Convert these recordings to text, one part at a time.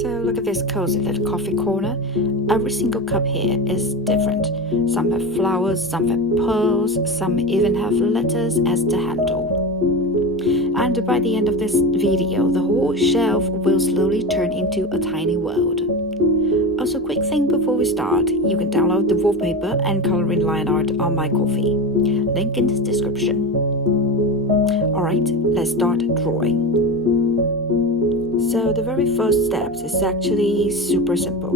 So look at this cozy little coffee corner. Every single cup here is different. Some have flowers, some have pearls, some even have letters as the handle. And by the end of this video, the whole shelf will slowly turn into a tiny world. Also, quick thing before we start, you can download the wallpaper and coloring line art on my Ko-fi. Link in the description. Alright, let's start drawing. So the very first step is actually super simple.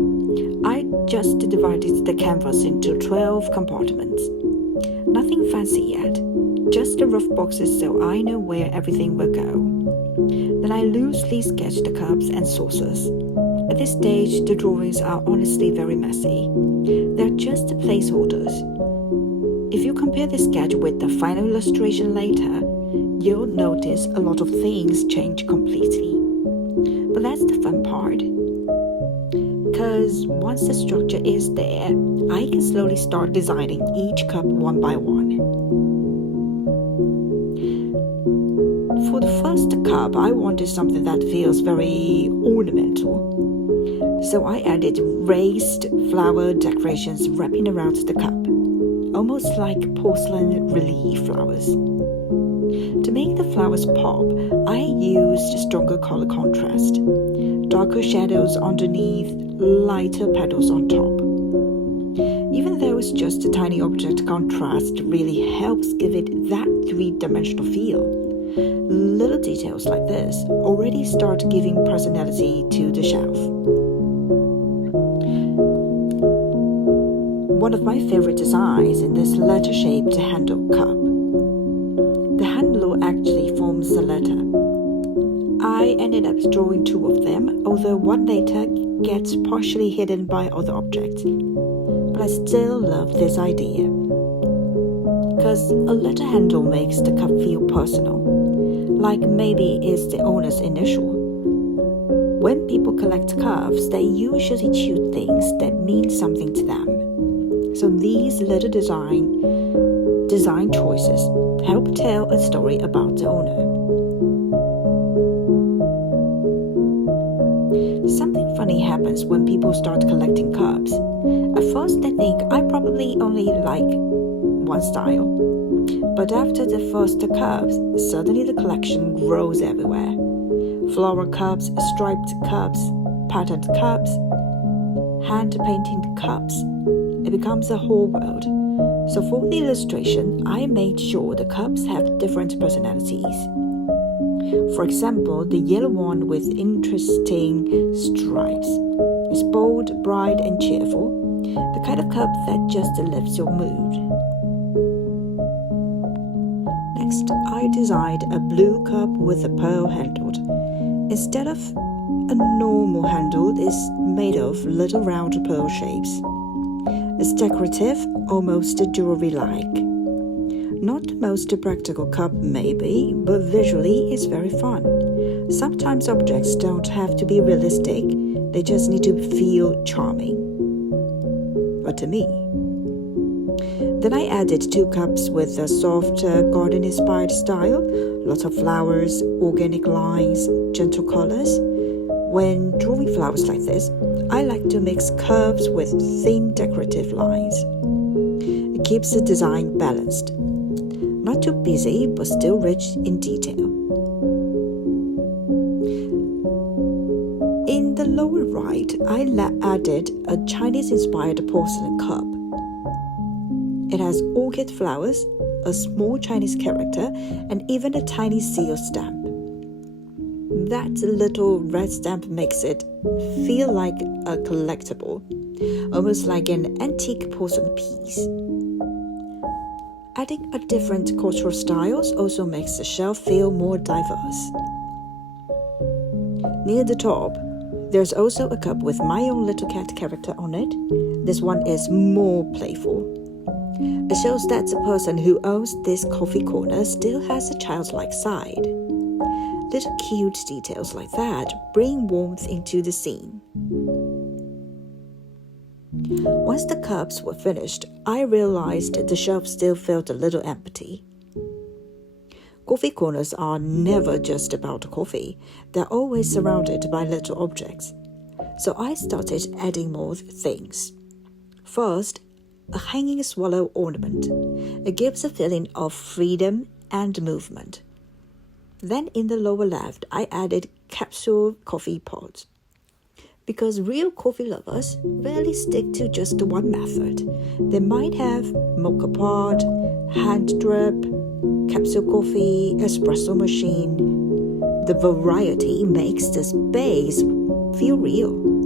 I just divided the canvas into 12 compartments. Nothing fancy yet, just the rough boxes so I know where everything will go. Then I loosely sketched the cups and saucers. At this stage, the drawings are honestly very messy. They're just placeholders. If you compare the sketch with the final illustration later, you'll notice a lot of things change completely. But that's the fun part. Because once the structure is there, I can slowly start designing each cup one by one. For the first cup, I wanted something that feels very ornamental. So I added raised flower decorations wrapping around the cup, almost like porcelain relief flowers. To make the flowers pop, I used stronger color contrast, darker shadows underneath, lighter petals on top. Even though it's just a tiny object, contrast really helps give it that three-dimensional feel. Little details like this already start giving personality to the shelf. One of my favorite designs is this letter-shaped handle cup. The handle actually forms a letter. I ended up drawing two of them, although one later gets partially hidden by other objects. But I still love this idea, because a letter handle makes the cup feel personal, like maybe it's the owner's initial. When people collect cups, they usually choose things that mean something to them. So these little design choices help tell a story about the owner. Something funny happens when people start collecting cups. At first they think I probably only like one style. But after the first cups, suddenly the collection grows everywhere. Floral cups, striped cups, patterned cups, hand-painted cups. It becomes a whole world. So for the illustration, I made sure the cups have different personalities. For example, the yellow one with interesting stripes is bold, bright, and cheerful, the kind of cup that just lifts your mood. Next, I designed a blue cup with a pearl handle. Instead of a normal handle, it's made of little round pearl shapes. It's decorative, almost jewelry-like. Not the most practical cup maybe, but visually it's very fun. Sometimes objects don't have to be realistic, they just need to feel charming. But to me. Then I added two cups with a soft garden-inspired style, lots of flowers, organic lines, gentle colors. When drawing flowers like this, I like to mix curves with thin decorative lines. It keeps the design balanced. Not too busy, but still rich in detail. In the lower right, I added a Chinese-inspired porcelain cup. It has orchid flowers, a small Chinese character, and even a tiny seal stamp. That little red stamp makes it feel like a collectible, almost like an antique porcelain piece. Adding a different cultural styles also makes the shelf feel more diverse. Near the top, there's also a cup with my own little cat character on it. This one is more playful. It shows that the person who owns this coffee corner still has a childlike side. Little cute details like that bring warmth into the scene. Once the cups were finished, I realized the shelf still felt a little empty. Coffee corners are never just about coffee, they're always surrounded by little objects. So I started adding more things. First, a hanging swallow ornament. It gives a feeling of freedom and movement. Then in the lower left, I added capsule coffee pods. Because real coffee lovers rarely stick to just one method. They might have mocha pod, hand drip, capsule coffee, espresso machine. The variety makes the space feel real.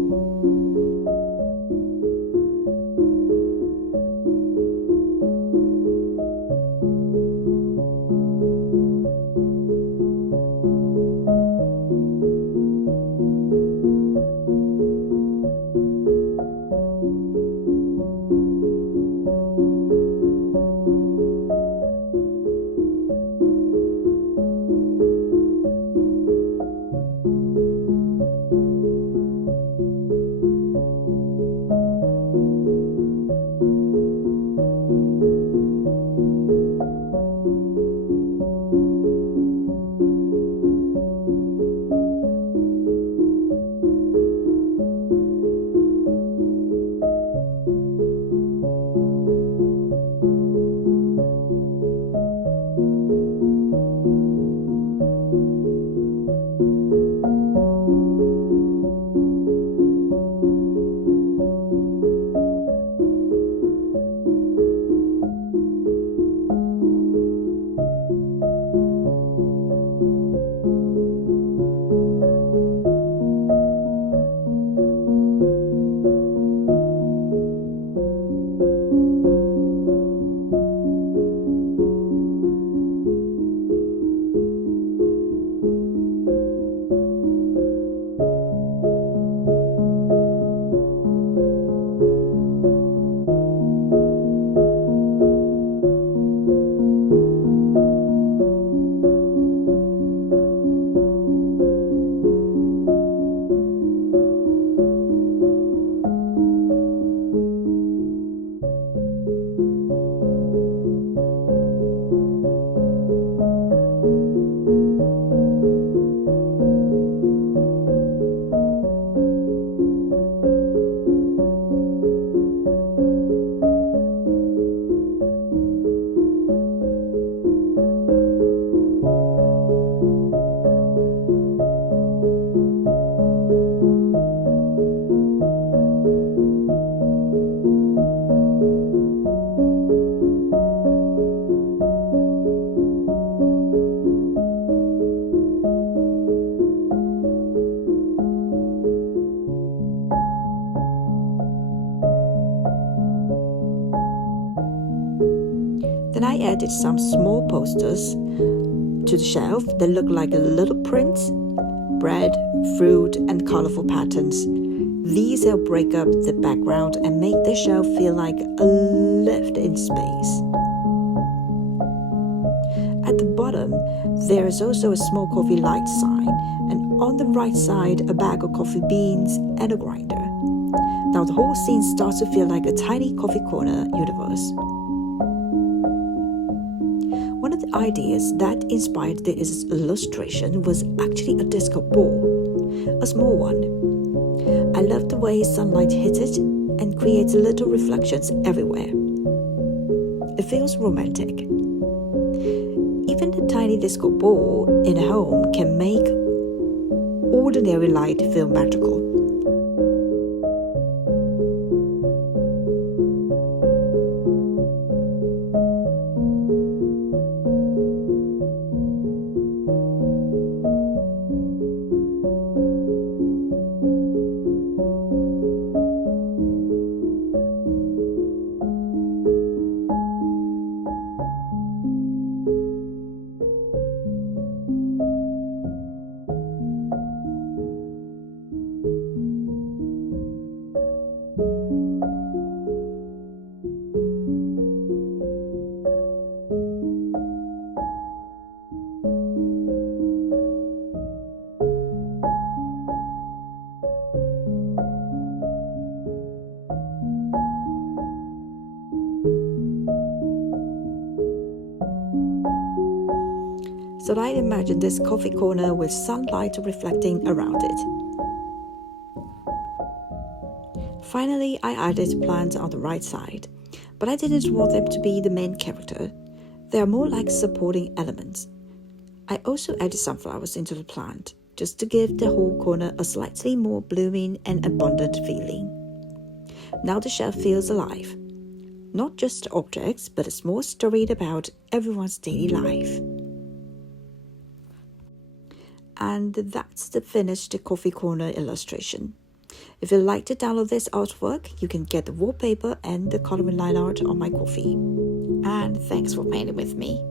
Then I added some small posters to the shelf that look like little prints, bread, fruit, and colorful patterns. These help break up the background and make the shelf feel like a lift in space. At the bottom, there is also a small coffee light sign, and on the right side, a bag of coffee beans and a grinder. Now the whole scene starts to feel like a tiny coffee corner universe. One of the ideas that inspired this illustration was actually a disco ball, a small one. I love the way sunlight hits it and creates little reflections everywhere. It feels romantic. Even a tiny disco ball in a home can make ordinary light feel magical. So I imagined this coffee corner with sunlight reflecting around it. Finally, I added plants on the right side, but I didn't want them to be the main character. They are more like supporting elements. I also added some flowers into the plant, just to give the whole corner a slightly more blooming and abundant feeling. Now the shelf feels alive. Not just objects, but a small story about everyone's daily life. And that's the finished coffee corner illustration. If you'd like to download this artwork, you can get the wallpaper and the coloring line art on my Ko-fi. And thanks for painting with me.